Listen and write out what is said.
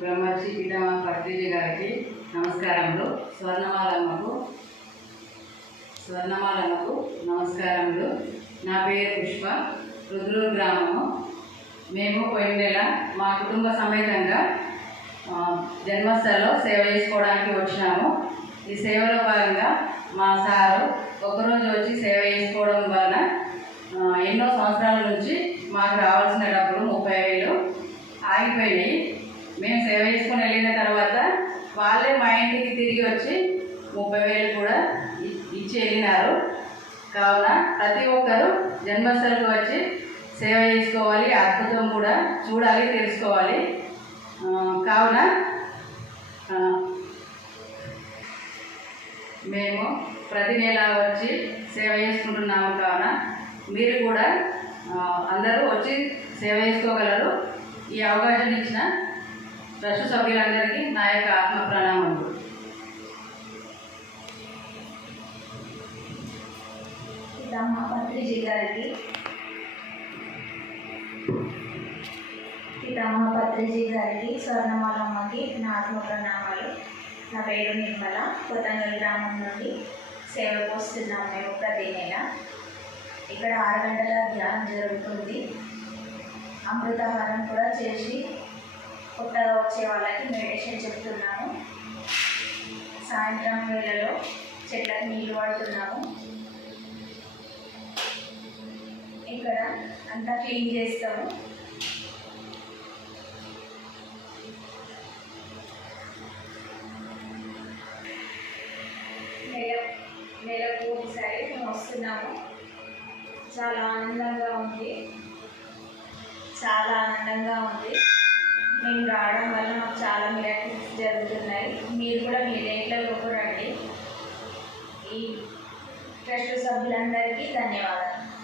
బ్రహ్మర్షి పితామహ పత్రిజీ గారికి నమస్కారములు. స్వర్ణమాలమ్మకు నమస్కారములు. నా పేరు పుష్ప, రుద్రూరు గ్రామము. మేము పోయిన నెల మా కుటుంబ సమేతంగా జన్మస్థలో సేవ చేసుకోవడానికి వచ్చినాము. ఈ సేవలో భాగంగా మా సారు ఒకరోజు వచ్చి సేవ చేసుకోవడం వలన ఎన్నో సంవత్సరాల నుంచి మాకు రావాల్సిన డబ్బులు 30,000 ఆగిపోయినాయి. మేము సేవ చేసుకొని వెళ్ళిన తర్వాత వాళ్ళే మా ఇంటికి తిరిగి వచ్చి 30,000 కూడా ఇచ్చి వెళ్ళినారు. కావున ప్రతి ఒక్కరూ జన్మస్థలకు వచ్చి సేవ చేసుకోవాలి, అద్భుతం కూడా చూడాలి, తెలుసుకోవాలి. కావున మేము ప్రతి నెల వచ్చి సేవ చేసుకుంటున్నాము. కావున మీరు కూడా అందరూ వచ్చి సేవ చేసుకోగలరు. ఈ అవకాశం ఇచ్చిన ట్రస్ట్ సభ్యులందరికీ నా యొక్క ఆత్మ ప్రణామములు. పితామహ పత్రిజీ గారికి స్వర్ణమాలమ్మకి నా ఆత్మ ప్రణామాలు. నా పేరు నిర్మల. కొత్తగల్ గ్రామం నుండి సేవకు వస్తున్నాము మేము ప్రతి నెల. ఇక్కడ 6 గంటల ధ్యానం జరుగుతుంది. అమృతాహారం కూడా చేసి కొత్తగా వచ్చే వాళ్ళకి మెడిటేషన్ చెప్తున్నాము. సాయంత్రం వేళలో చెట్లకు నీళ్ళు పడుతున్నాము. ఇక్కడ అంతా క్లీన్ చేస్తాము. నెలకు ఒకసారి మేము వస్తున్నాము. చాలా ఆనందంగా ఉంది. మేము రావడం వల్ల మాకు చాలా మిరాకిల్స్ జరుగుతున్నాయి. మీరు కూడా మీ రేట్లలోకి రండి. ఈ ట్రస్ట్ సభ్యులందరికీ ధన్యవాదాలు.